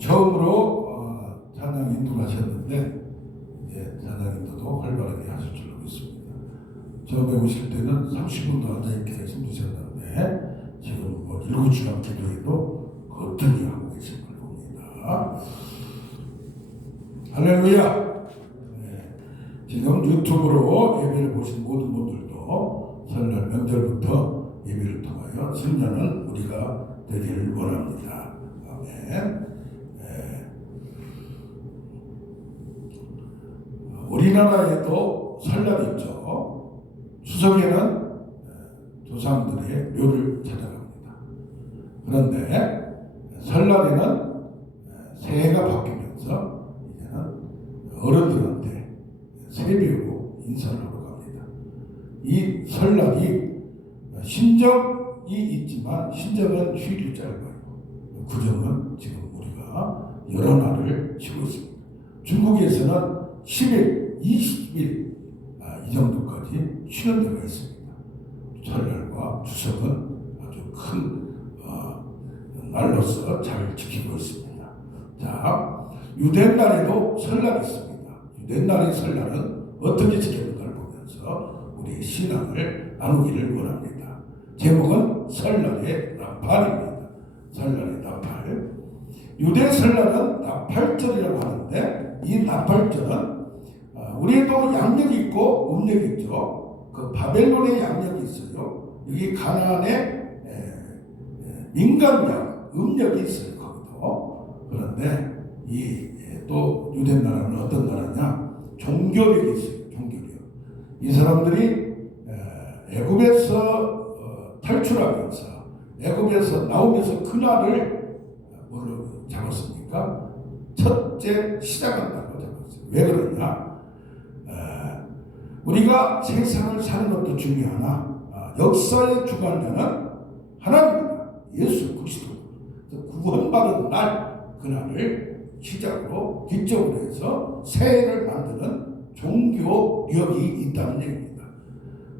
처음으로 찬양 인도를 하셨는데 찬양 인도도 활발하게 하실 줄로 믿습니다. 처음에 오실 때는 30분도 앉아있기가 힘드셨는데 지금 일곱시간 기도에도 거뜬히 하고 계신 걸 봅니다. 할렐루야. 지금 유튜브로 예배를 보신 모든 분들도 설날 명절부터 예배를 통하여 승리하는 우리가 되기를 원합니다. 아멘. 우리나라에도 설날이 있죠. 추석에는 조상들의 묘를 찾아갑니다. 그런데 설날에는 새해가 바뀌면서 이제는 어른들한테 새벽으로 인사를 하러 갑니다. 이 설날이 신정이 있지만 신정은 휴일이 짧아요. 구정은 지금 우리가 여러 날을 쉬고 있습니다. 중국에서는 10일, 20일 이 정도까지 쉬는 데가 있습니다. 설날과 추석은 아주 큰 날로서 잘 지키고 있습니다. 자, 유대날에도 설날이 있습니다. 유대날의 설날은 어떻게 지켰는가를 보면서 우리의 신앙을 나누기를 원합니다. 제목은 설날의 나팔입니다. 설날의 나팔. 유대 설날은 나팔절이라고 하는데 이 나팔절은 우리도 양력이 있고 음력이 있죠. 그 바벨론의 양력이 있어요. 여기 가나안의 민간약 음력이 있어요. 거기도. 그런데 또 유대 나라는 어떤 나라냐? 종교력이 있어요. 종교력. 이 사람들이 애굽에서 탈출하면서 애굽에서 나오면서 그날을 뭐로 잡았습니까? 첫째 시작한다고 잡았어요. 왜 그러냐? 우리가 세상을 사는 것도 중요하나 역사의 주관자는 하나님입니다. 예수 그리스도. 구원받은 날 그날을 시작으로 기점으로 해서 새해를 만드는 종교력이 있다는 얘기입니다.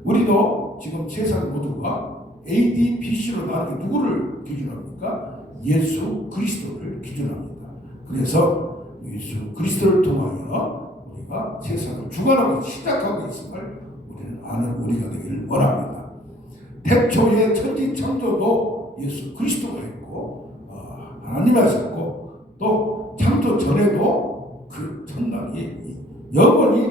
우리도 지금 세상 모두가 AD, BC로 나누게 누구를 기준합니까? 예수 그리스도를 기준합니다. 그래서 예수 그리스도를 통하여 우리가 세상을 주관하고 시작하고 있음을 우리는 아는 우리가 되기를 원합니다. 태초의 천지 창조도 예수 그리스도가 했고 하나님이 하셨고 또 창조 전에도 그 첫날이 영원히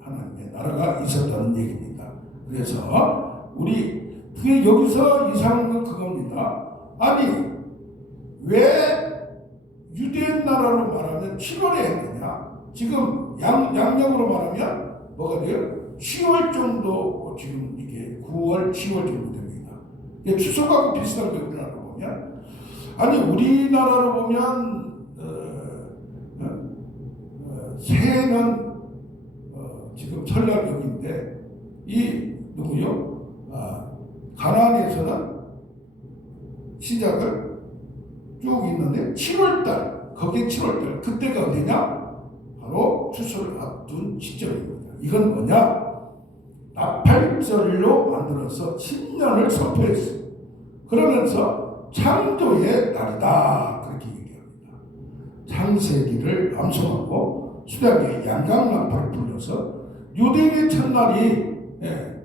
하나님의 나라가 있었다는 얘기입니다. 그래서 우리 그게 여기서 이상한 건 그겁니다. 아니 왜 유대 나라로 말하면 7월에 했느냐? 지금 양력으로 말하면 뭐가 돼요? 10월 정도 지금 이게 9월, 10월 정도 됩니다. 이게 추석하고 비슷한 거 우리나라로 보면 아니 우리나라로 보면 새해는 지금 설날경인데 이 누구요? 가나안에서는 시작을 쭉 있는데 7월달 거기에 7월달 그때가 어디냐? 바로 추석을 앞둔 시점입니다. 이건 뭐냐? 나팔절로 만들어서 신년을 선포했어요. 그러면서 창조의 날이다 그렇게 얘기합니다. 창세기를 암송하고 수량의 양강나팔을 불려서 유대인의 첫날이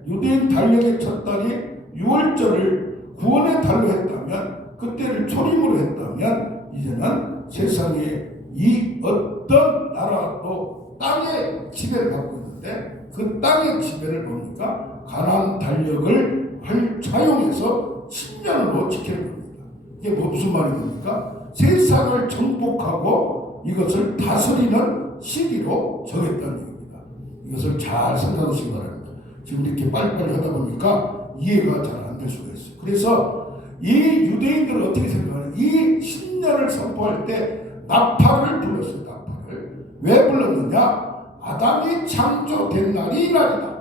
유대인 달력의 첫달이 6월절을 구원의 달로 했다면 그때를 초림으로 했다면 이제는 세상에 이 어떤 나라도 땅의 지배를 받고 있는데 그 땅의 지배를 보니까 가나안 달력을 사용해서 10년으로 지키는 겁니다. 이게 무슨 말입니까? 세상을 정복하고 이것을 다스리는 시기로 정했다는 얘기입니다. 이것을 잘 생각하시기 바랍니다. 지금 이렇게 빨리빨리 하다 보니까 이해가 잘 안 될 수가 있어요. 그래서 이 유대인들은 어떻게 생각하냐? 이 신년을 선포할 때 나팔을 불렀어요. 나팔을. 왜 불렀느냐? 아담이 창조된 날이 이 날이다.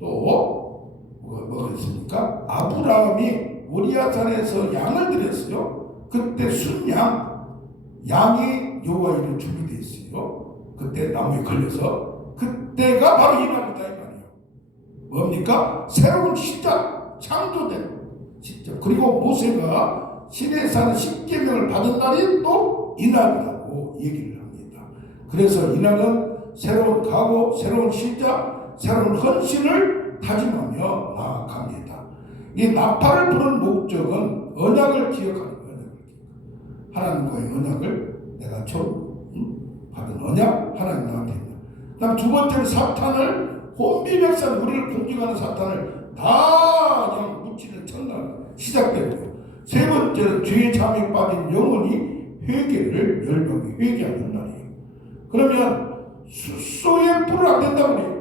또 뭐가 있습니까? 아브라함이 모리아산에서 양을 드렸어요. 그때 순양 양이 여호와 이름 준비되어 있어요. 그때 나무에 걸려서 그때가 바로 이 날이다 이 말이에요. 뭡니까? 새로운 시작 창조된 시점. 그리고 모세가 시내산 10계명을 받은 날이 또 이날이라고 얘기를 합니다. 그래서 이날은 새로운 각오, 새로운 시작, 새로운 헌신을 다짐하며 나아갑니다. 이 나팔을 부는 목적은 언약을 기억하는 거예요. 하나님과의 언약을 내가 처음 받은 언약, 하나님 나한테 있다. 그다음 두 번째는 사탄을 혼비백산, 우리를 공격하는 사탄을 다 그냥 묻히는 첫날 시작되고, 세 번째는 죄의 잠에 빠진 영혼이 회개를 열명이 회개하는 날이에요. 그러면 숫소에 불을 안 된다고 그래요.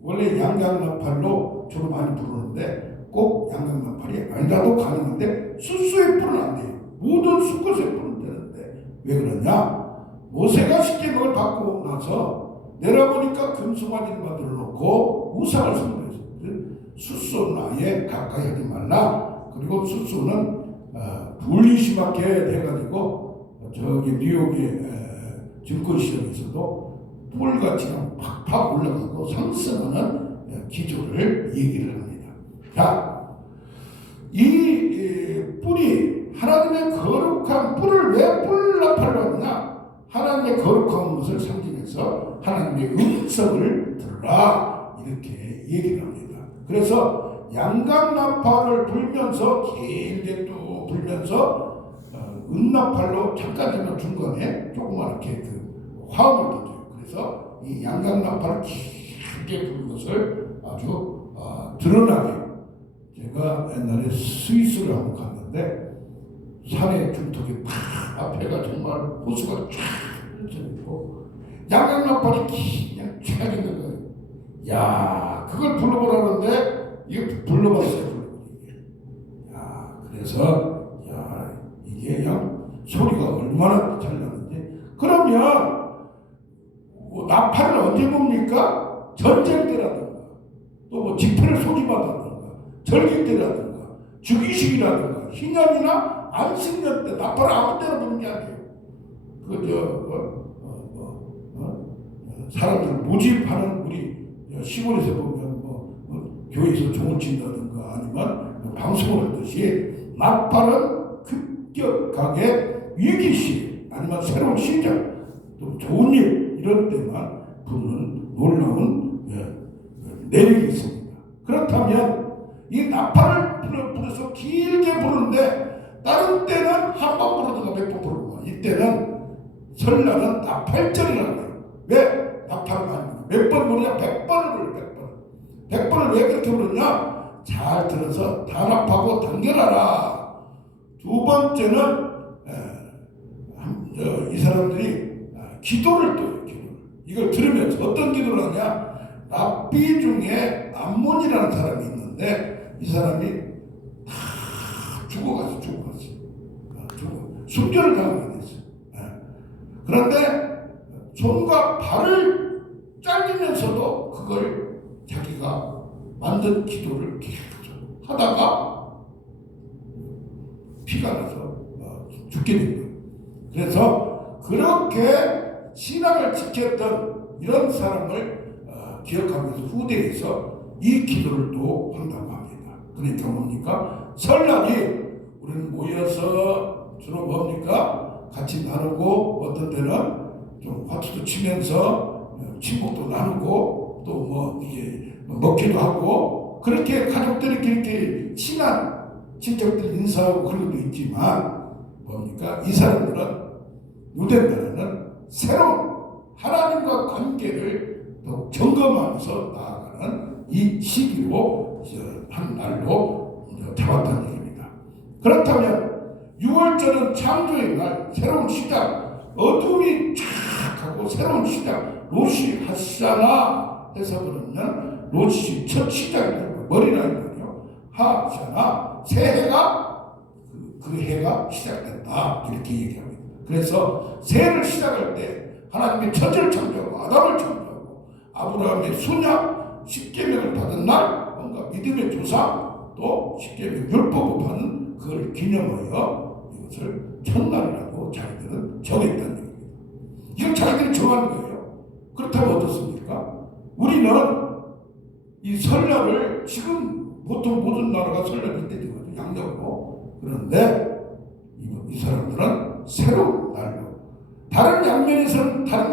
원래 양강나팔로 주로 많이 부르는데 꼭 양강나팔이 아니라도 가능한데 숫소에 불은 안 돼요. 모든 수컷에 불은 되는데 왜 그러냐? 모세가 십계명을 받고 나서 내려보니까 금송아지를 만들어 놓고 우상을 숭배했어요. 숫소는 아예 가까이 하지 말라. 그리고 숫소는 불이 심하게 돼가지고 저기 뉴욕의 증권시장에서도 뿔같이 팍팍 올라가고 상승하는 기조를 얘기를 합니다. 자, 이 뿔이 하나님의 거룩한 뿔을 왜 뿔나팔로 하느냐? 하나님의 거룩한 것을 상징해서 하나님의 음성을 들으라 이렇게 얘기를 합니다. 그래서 양강나팔을 불면서 길게 또 불면서 은나팔로 잠깐 되면 중간에 조그맣게 그 화음을 던져요. 그래서 이 양강나팔을 길게 부는 것을 아주 드러나게, 제가 옛날에 스위스를 한번 갔는데 산의 중턱에 팍 앞에가 정말 호수가 쫙 펼쳐있고 양강나팔이 그냥 쫙 있는 거예요. 야, 그걸 불러보라는데 이게 불러봤어요. 야, 그래서 이게 그냥 소리가 얼마나 잘 나는지. 그러면 뭐 나팔을 언제 봅니까? 전쟁 때라든가 또 뭐 집회를 소집하다든가 절기 때라든가 주기식이라든가 희년이나 안식년 때 나팔을 아무 때나 부는 게 아니에요. 사람들 모집하는 우리 시골에서 보면 교회에서 종을 친다든가 아니면 방송을 하듯이 나팔은 급격하게 위기시 아니면 새로운 시작 또 좋은 일 이런 때만 부는 놀라운 내력이 있습니다. 그렇다면 이 나팔을 불어서 길게 부르는데 다른 때는 한 번 부르든가 몇 번 부르고, 이때는 설날은 나팔절이라고 해요. 왜? 나팔을 많이 부르냐? 몇 번 부르냐? 100번을 불러요. 100번. 100번을 왜 그렇게 부르냐? 잘 들어서 단합하고 단결하라. 두 번째는 이 사람들이 기도를 또 해요. 이걸 들으면서 어떤 기도를 하냐? 랍비 중에 암몬이라는 사람이 있는데 이 사람이 다 죽어갔어. 순교를 당하게 됐어요. 그런데 손과 발을 잘리면서도 그걸 자기가 만든 기도를 계속 하다가 피가 나서 죽게 된 거예요. 그래서 그렇게 신앙을 지켰던 이런 사람을 기억하면서 후대에서 이 기도를 또 한다고 합니다. 그러니까 뭡니까? 설날이 우리는 모여서 주로 뭡니까? 같이 나누고 어떤 때는 좀 화투도 치면서 친목도 나누고 또 뭐 이게 먹기도 하고 그렇게 가족들이 이렇게 친한 친척들 인사하고 그런 것도 있지만 뭡니까? 이 사람들은 유대인들은 새로운 하나님과 관계를 또 점검하면서 나아가는 이 시기로 한 날로 잡았다는 얘기입니다. 그렇다면 6월절은 창조의 날, 새로운 시작, 어둠이 쫙 하고 새로운 시작, 로시 하샤나 해서 그러면 로시 첫 시작이라고 머리라는 말이요. 하샤나 새해가 그 해가 시작된다 이렇게 얘기합니다. 그래서 새해를 시작할 때 하나님의 천지를 창조하고 아담을 창조하고 아브라함의 수냐 십계명을 받은 날 뭔가 믿음의 조상 또 십계명 율법을 받는 그걸 기념하여 이것을 첫날이라고 자기들은 정했다는 얘기입니다. 이건 자기들이 정한 거예요. 그렇다면 어떻습니까? 우리는 이 설날을 지금 보통 모든 나라가 설날 이때 되거든요. 양력으로. 그런데 이 사람들은 새로운 날로 다른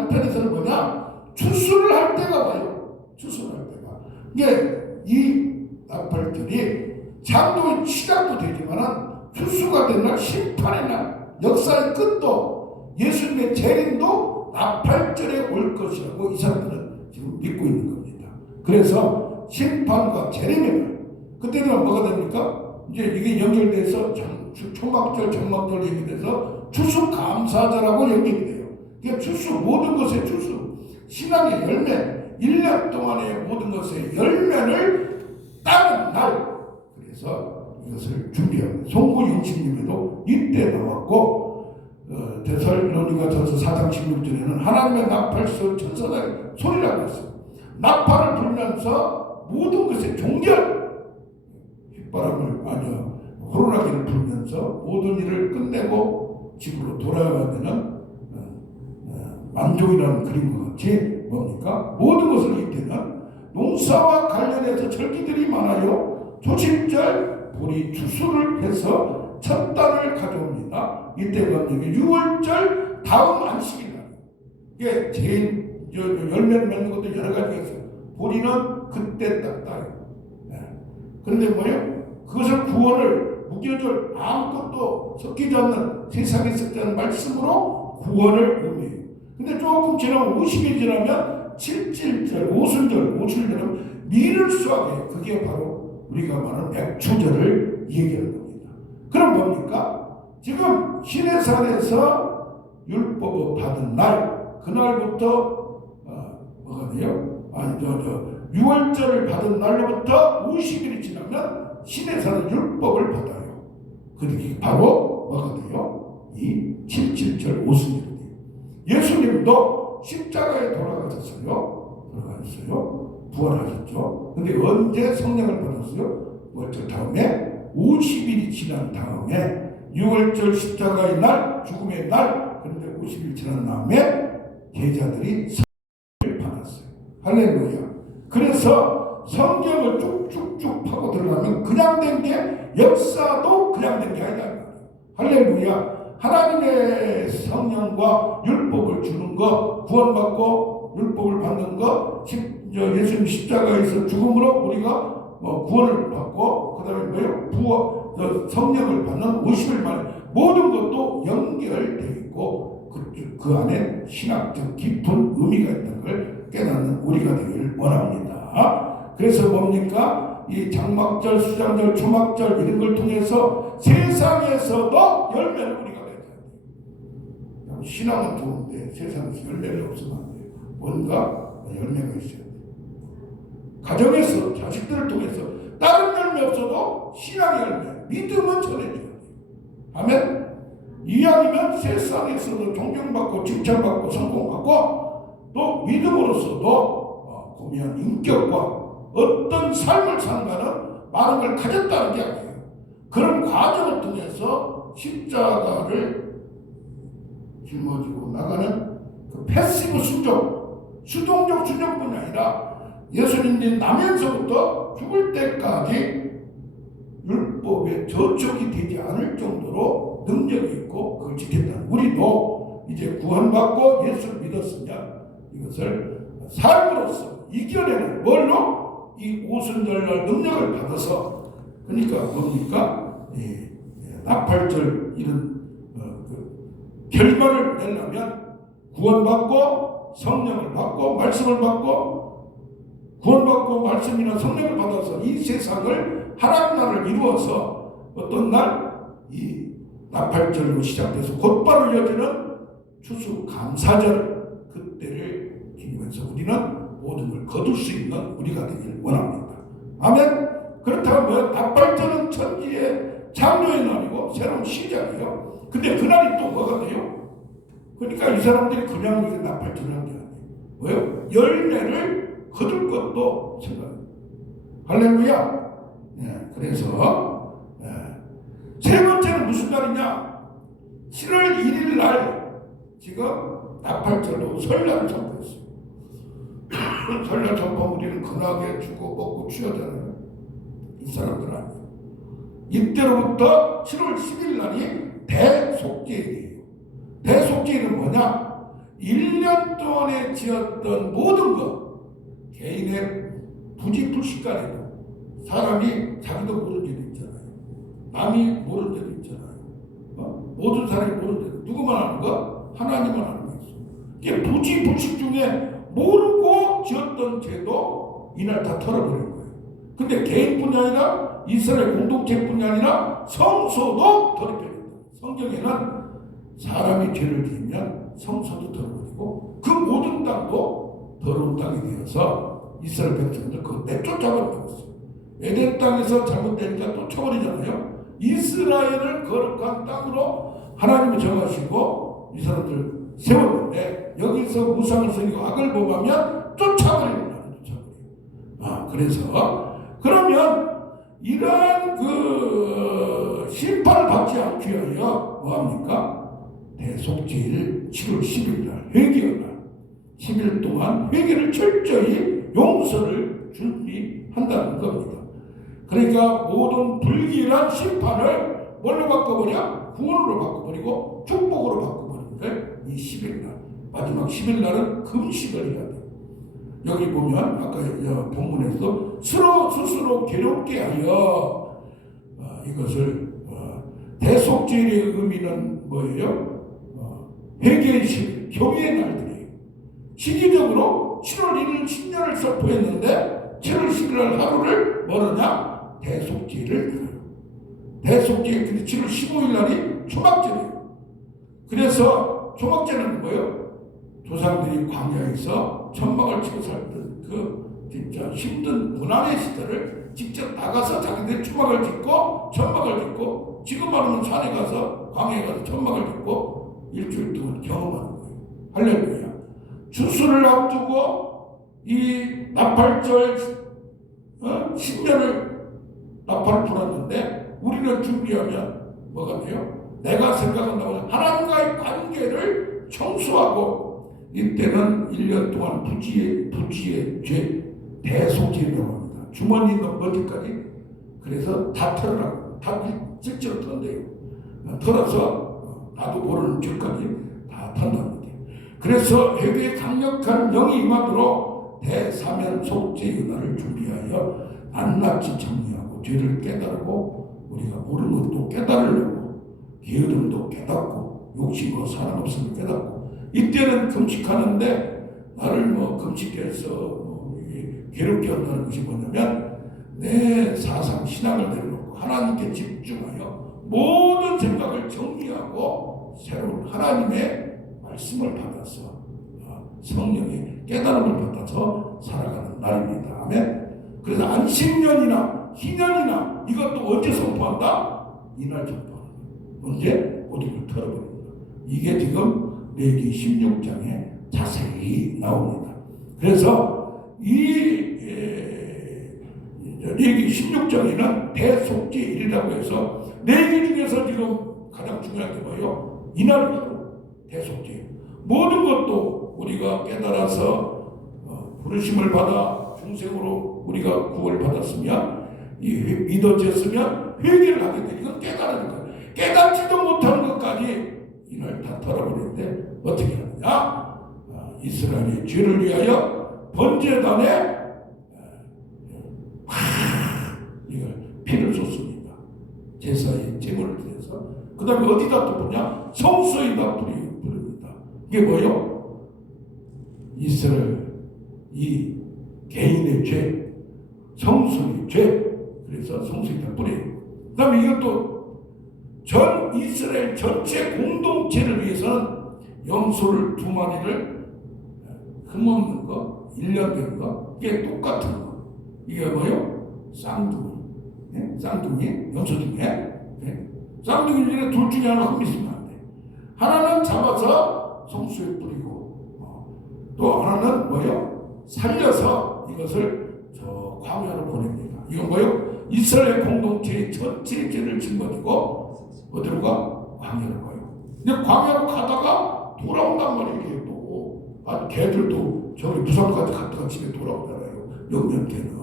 편에서는 뭐냐? 추수를 할 때가 와요. 추수를 할 때가. 이게 이 나팔절이 장도의 시작도 되지만은 추수가 된 날, 심판의 날, 역사의 끝도 예수님의 재림도 나팔절에 올 것이라고 이 사람들은 지금 믿고 있는 겁니다. 그래서 심판과 재림의 날, 그때는 뭐가 됩니까? 이제 이게 연결돼서 초막절, 장막절 얘기돼서 추수감사절하고 연결이 돼요. 그러니까 추수, 모든 것의 추수, 신앙의 열매, 1년 동안의 모든 것의 열매를 따는 날. 그래서 이것을 준비합니다. 송구 60님에도 이때 나왔고, 데살로니가전서 4장 16절에는 하나님의 나팔 천사의 소리라고 했어요. 나팔을 불면서 모든 것의 종결, 휘바람을 아니요 호루라기를 불면서 모든 일을 끝내고 집으로 돌아가야 되는 만족이라는 그림과 같이 뭡니까? 모든 것을 이때는 농사와 관련해서 절기들이 많아요. 초심절 보리 추수를 해서 첫 달을 가져옵니다. 이때가 6월절 다음 안식일 날. 이게 제일 열매를 맺는 것도 여러 가지가 있어요. 보리는 그때 딱 따요. 그런데 뭐예요? 그것을 구원을 무교절 아무것도 섞이지 않는 세상에 섞지 않는 말씀으로 구원을 의미해요. 근데 조금 지나면 50일 지나면 7.7절, 오순절은 밀을 수확해요. 그게 바로 우리가 말하는 맥추절을 얘기하는 겁니다. 그럼 뭡니까? 지금 시내산에서 율법을 받은 날, 그날부터 뭐가 돼요? 6월절을 받은 날로부터 50일이 지나면 시내산의 율법을 받아요. 그게 바로 뭐가 돼요? 이 7.7절 오순절이 돼요. 예수님도 십자가에 돌아가셨어요. 부활하셨죠. 근데 언제 성령을 받았어요? 5월절 다음에 50일이 지난 다음에 6월절 십자가의 날, 죽음의 날, 그런데 50일 지난 다음에 제자들이 성령을 받았어요. 할렐루야. 그래서 성경을 쭉쭉쭉 파고 들어가면 그냥 된 게 역사도 그냥 된 게 아니다. 할렐루야. 하나님의 성령과 율법을 주는 거, 구원받고 율법을 받는 거, 예수님 십자가에서 죽음으로 우리가 구원을 받고, 그 다음에 뭐예요? 성령을 받는 50일 만에 모든 것도 연결되어 있고, 그 안에 신학적 깊은 의미가 있는 걸 깨닫는 우리가 되기를 원합니다. 그래서 뭡니까? 이 장막절, 수장절, 초막절 이런 걸 통해서 세상에서도 열매를 우리가 맺어야 돼요. 신앙은 좋은데 세상에서 열매가 없으면 안 돼요. 뭔가 열매가 있어야 돼요. 가정에서 자식들을 통해서 다른 열매 없어도 신앙의 열매, 믿음은 전해줘야 돼요. 아멘. 이왕이면 세상에서도 존경받고 칭찬받고 성공받고 또 믿음으로서도 고미한 인격과 어떤 삶을 산다는 많은 걸 가졌다는 게 아니에요. 그런 과정을 통해서 십자가를 짊어지고 나가는 그 패시브 순종, 수동적 순종뿐이 아니라 예수님이 나면서부터 죽을 때까지 율법에 저촉이 되지 않을 정도로 능력이 있고 그걸 지켰다. 우리도 이제 구원받고 예수를 믿었으면 이것을 삶으로서 이겨내는 뭘로? 이 오순절날 능력을 받아서 그러니까 뭡니까? 나팔절 이런 결과를 내려면 구원받고 성령을 받고 말씀을 받고 구원받고 말씀이나 성령을 받아서 이 세상을 하나님 나라를 이루어서 어떤 날 이 나팔절로 시작돼서 곧바로 이어지는 추수감사절 그때를 기념해서 우리는 모든 걸 거둘 수 있는 우리가 되길 원합니다. 아멘. 그렇다면 나팔절은 천지의 창조의 날이고 새로운 시작이에요. 근데 그날이 또 뭐가 돼요? 그러니까 이 사람들이 그냥 이렇게 나팔절을 한 게 아니에요. 뭐요? 열매를 거둘 것도 생각해요. 할렐루야. 그래서 세 번째는 무슨 날이냐? 7월 1일 날 지금 나팔절로 설날을 선포했어요. 설날 선포 우리는 근하게 주고 먹고 취하잖아요. 이 사람들은 아니에요. 이때로부터 7월 10일 날이 대속죄일이에요. 대속죄일은 뭐냐? 1년 동안에 지었던 모든 것, 개인의 부지불식간에도 사람이 자기도 모르는 데도 있잖아요. 남이 모르는 데도 있잖아요. 모든 사람이 모르는 데도 누구만 아는 거? 하나님만 아는 거 있어. 이게 부지불식 중에 모르고 지었던 죄도 이날 다 털어버린 거예요. 근데 개인뿐이 아니라 이스라엘 공동체뿐이 아니라 성소도 털어버린다. 성경에는 사람이 죄를 지으면 성소도 털어버리고 그 모든 땅도 더러운 땅이 되어서 이스라엘 백성들 그거 내쫓아버렸어요. 에덴 땅에서 잘못되니까 또 쳐버리잖아요. 이스라엘을 거룩한 땅으로 하나님이 정하시고 이 사람들 세웠는데 여기서 우상을 섬기고 악을 범하면 쫓아버리는 거예요. 그래서 그러면 이러한 그 심판을 받지 않기 위하여 뭐합니까? 대속죄일 7월 10일 날 회개의 날 10일 동안 회개를 철저히 용서를 준비한다는 겁니다. 그러니까 모든 불길한 심판을 뭘로 바꿔버려? 구원으로 바꿔버리고 축복으로 바꿔버리는 거예요. 이 10일 날 마지막 10일 날은 금식을 해야 돼요. 여기 보면 아까 본문에서 스스로 괴롭게 하여 이것을 대속죄의 의미는 뭐예요? 회개의 시 교회의 날들이에요. 시기적으로 7월 1일 신년을 선포했는데 7월 11일 하루를 뭐느냐? 대속죄를 대속죄 7월 15일 날이 초막절이에요. 그래서 초막절은 뭐예요? 조상들이 광야에서 천막을 치고 살던 그 진짜 힘든 고난의 시절을 직접 나가서 자기들이 초막을 짓고 천막을 짓고 지금 말하면 산에 가서 광야에 가서 천막을 짓고 일주일 동안 경험하는 거예요. 할렐루야. 추수를 앞두고 이 나팔절 10년을 나팔을 불었는데 우리는 준비하면 뭐가 돼요? 내가 생각한다면 하나님과의 관계를 청소하고 이때는 1년 동안 부지의 죄 대속죄라고 합니다. 주머니 넘버지까지 그래서 다 털으라고 다 실제로 턴대요. 털어서 나도 모르는 죄까지 다 턴답니다. 그래서 회개의 강력한 영이 임하도록 대사면 속죄의 은혜를 준비하여 낱낱이 정리하고 죄를 깨달고 우리가 모르는 것도 깨달으려고 게으름도 깨닫고 욕심과 사랑 없음을 깨닫고 이때는 금식하는데 나를 금식해서 괴롭게 한다는 것이 뭐냐면 내 사상 신앙을 내려놓고 하나님께 집중하여 모든 생각을 정리하고 새로운 하나님의 말씀을 받아서 성령의 깨달음을 받아서 살아가는 날입니다. 아멘. 그래서 안식년이나 희년이나 이것도 언제 선포한다? 이날 선포한다. 언제? 모든 걸 털어버립니다. 이게 지금 레위기 16장에 자세히 나옵니다. 그래서 이 레위기 16장에는 대속죄일이라고 해서 레위기 중에서 지금 가장 중요한 게 뭐예요? 이날 하루 대속죄. 모든 것도 우리가 깨달아서 부르심을 받아 중생으로 우리가 구원을 받았으면 믿어졌으면 회개를 하게 돼. 이건 깨달아야 거예요. 깨닫지도 못하는 것까지 이날 다 털어버리는데 어떻게 하느냐? 이스라엘의 죄를 위하여 번제단에 이걸 피를 쏟습니다. 제사의 제물을 드려서 그 다음에 어디다 또 보냐? 성소에다 부릅니다. 이게 뭐예요? 이스라엘 이 개인의 죄, 성소의 죄. 그래서 성소에다 뿌려요. 그 다음에 이것도 전 이스라엘 전체 공동체를 위해서는 염소를 2마리를 흠없는 거, 1년 된 거, 이게 똑같은 거. 이게 뭐예요? 쌍둥이. 네? 쌍둥이, 염소 중에. 네? 쌍둥이 중에 둘 중에 하나 흠 있으면 안 돼. 하나는 잡아서 성수에 뿌리고, 또 하나는 뭐예요? 살려서 이것을 저 광야로 보냅니다. 이건 뭐예요? 이스라엘 공동체의 전체 죄를 짊어지고 어디로 가? 광야로 가요. 근데 광야로 가다가 돌아온단 말이에요. 또 개들도 저기 부산까지 갔다가 집에 돌아오잖아요. 영년개는.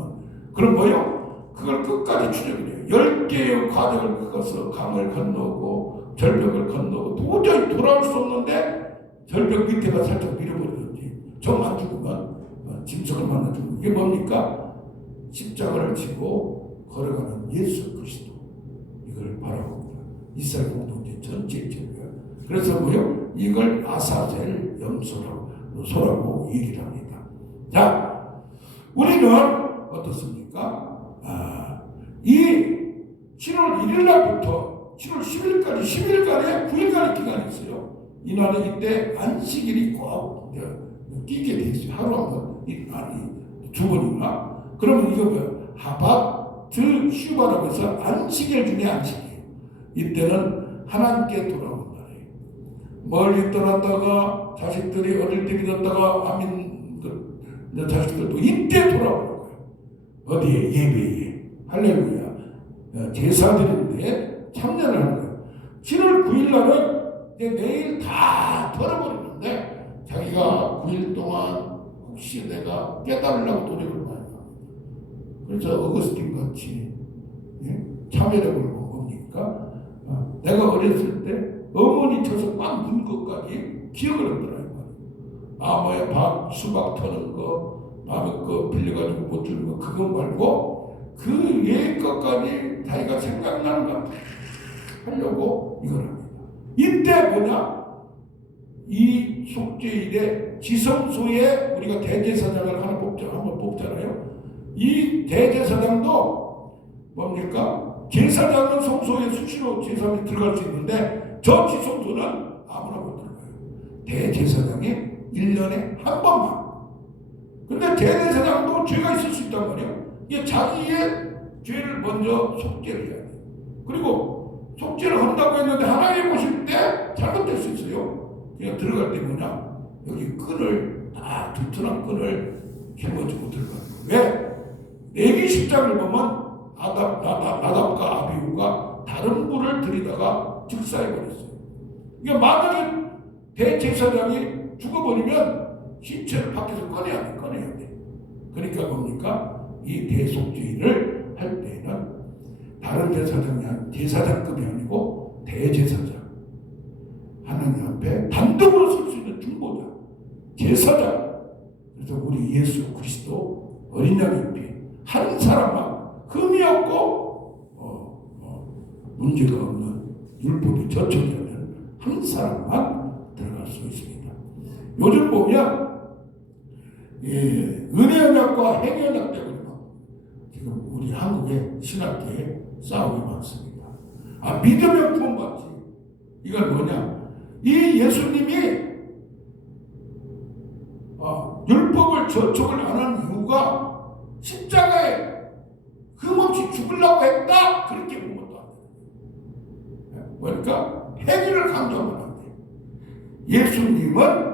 그럼 뭐예요? 그걸 끝까지 추적을 해요. 10개의 과정을 겪어서 강을 건너고 절벽을 건너고 도저히 돌아올 수 없는데 절벽 밑에가 살짝 밀어버리든지 정 안 죽으면 짐승을 만나 죽는 이게 뭡니까? 십자가를 지고 걸어가는 예수 그리스도 이걸 바라봅니다. 이스라엘 공동체 전체의 죄고요. 그래서 뭐요? 이걸 아사젤 염소라고 얘기를 합니다. 자, 우리는 어떻습니까? 이 7월 1일 날부터 7월 10일까지 10일간의 9일간의 기간이 있어요. 이날은 이때 안식일이 꼭 끼게 돼 있어요. 하루 한 번, 아니 두 번인가? 그러면 이거 뭐야? 하밧 슈바라고 해서 안식일 중에 안식이에요. 이때는 하나님께 돌아오는 날이에요. 멀리 떠났다가 자식들이 어릴 때 믿었다가 아민 자식들도 이때 돌아오는 거예요. 어디에? 예배에. 할렐루야. 제사 드리는데 참여를 하는 거예요. 7월 9일 날은 내일 다 털어버리는데 자기가 9일 동안 혹시 내가 깨달으려고 노력을 많이 합니다. 그래서 어거스틴 같이 참여를 걸고 뭡니까? 내가 어렸을 때 어머니 쳐서 빵 문 것까지 기억을 하더라고요. 뭐야 수박 터는 거, 밤에 거 빌려가지고 못 주는 거 그거 말고 그 옛 것까지 자기가 생각나는 거 하려고 이걸 합니다. 이때 뭐냐? 이 속죄일에 지성소에 우리가 대제사장을 한번 뽑잖아요. 이 대제사장도 뭡니까? 제사장은 성소에 수시로 제사장이 들어갈 수 있는데 저 지성소는 아무나 못 들어가요. 대제사장이 1년에 한 번만. 근데 대제사장도 죄가 있을 수 있단 말이에요. 이게 자기의 죄를 먼저 속죄를 해야 돼요. 그리고 속죄를 한다고 했는데 하나님 보실 때 잘못될 수 있어요. 그냥 들어갈 때 뭐냐? 여기 끈을 다 두툼한 끈을 개머지고 들어가는 거예요. 왜? 레위 10장을 보면 나답과 아비후가 다른 불을 들이다가 즉사해버렸어요. 그러니까 만약에 대제사장이 죽어버리면 신체를 밖에서 꺼내야 돼. 그러니까 뭡니까? 이 대속죄를 할 때는 다른 제사장급이 아니고 대제사장, 하나님 앞에 단독으로 설 수 있는 중보자, 제사장. 그래서 우리 예수 그리스도 어린 양의 피 한 사람만 흠이 없고 문제가 없는 율법이 저촉이 없는 한 사람만 들어갈 수 있습니다. 요즘 보면 은혜 언약과 행위 언약 때문에 지금 우리 한국의 신학계에 싸움이 많습니다. 믿으면 구원받지. 이건 뭐냐? 이 예수님이 율법을 저촉을 안 하는 이유가 십자가에 흠없이 죽으려고 했다. 그렇게 본 것도 안 돼요. 그러니까 행위를 강조하면 안 돼요. 예수님은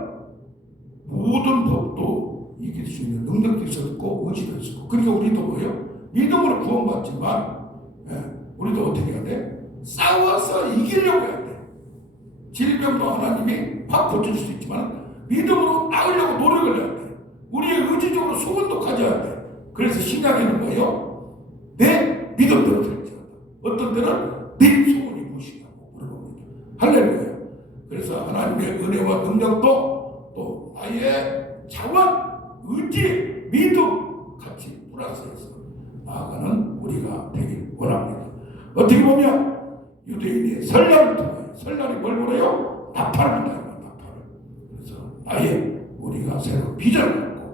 모든 법도 이길 수 있는 능력도 있었고 의지도 있었고, 그러니까 우리도 뭐예요? 믿음으로 구원받지만 우리도 어떻게 해야 돼? 싸워서 이기려고 해야 돼. 질병도 하나님이 확 고칠 수 있지만 믿음으로 나으려고 노력을 해야 돼. 우리의 의지적으로 소원도 가져야 돼. 그래서 신약에는 뭐예요? 내 믿음대로 될지어다. 어떤 때는 내 소원이 무엇이냐고 물어봅니다. 할렐루야. 그래서 하나님의 은혜와 능력도 또 나의 자원, 의지, 믿음 같이 플러스해서 나아가는 우리가 되길 원합니다. 어떻게 보면 유대인의 설날을 통해 설날이 뭘 보래요? 나팔을 통해요. 나팔을. 그래서 나의 우리가 새로운 비전을 갖고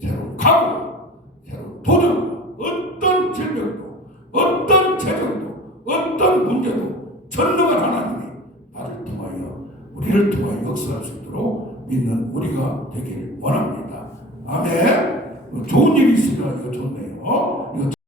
새로운 각오, 새로운 도전, 어떤 질병도, 어떤 재정도, 어떤 문제도 전능한 하나님이 나를 통하여 우리를 통하여 역사할 수 있도록 믿는 우리가 되길 원합니다. 아멘. 좋은 일이 있으니까 이거 좋네요. 이거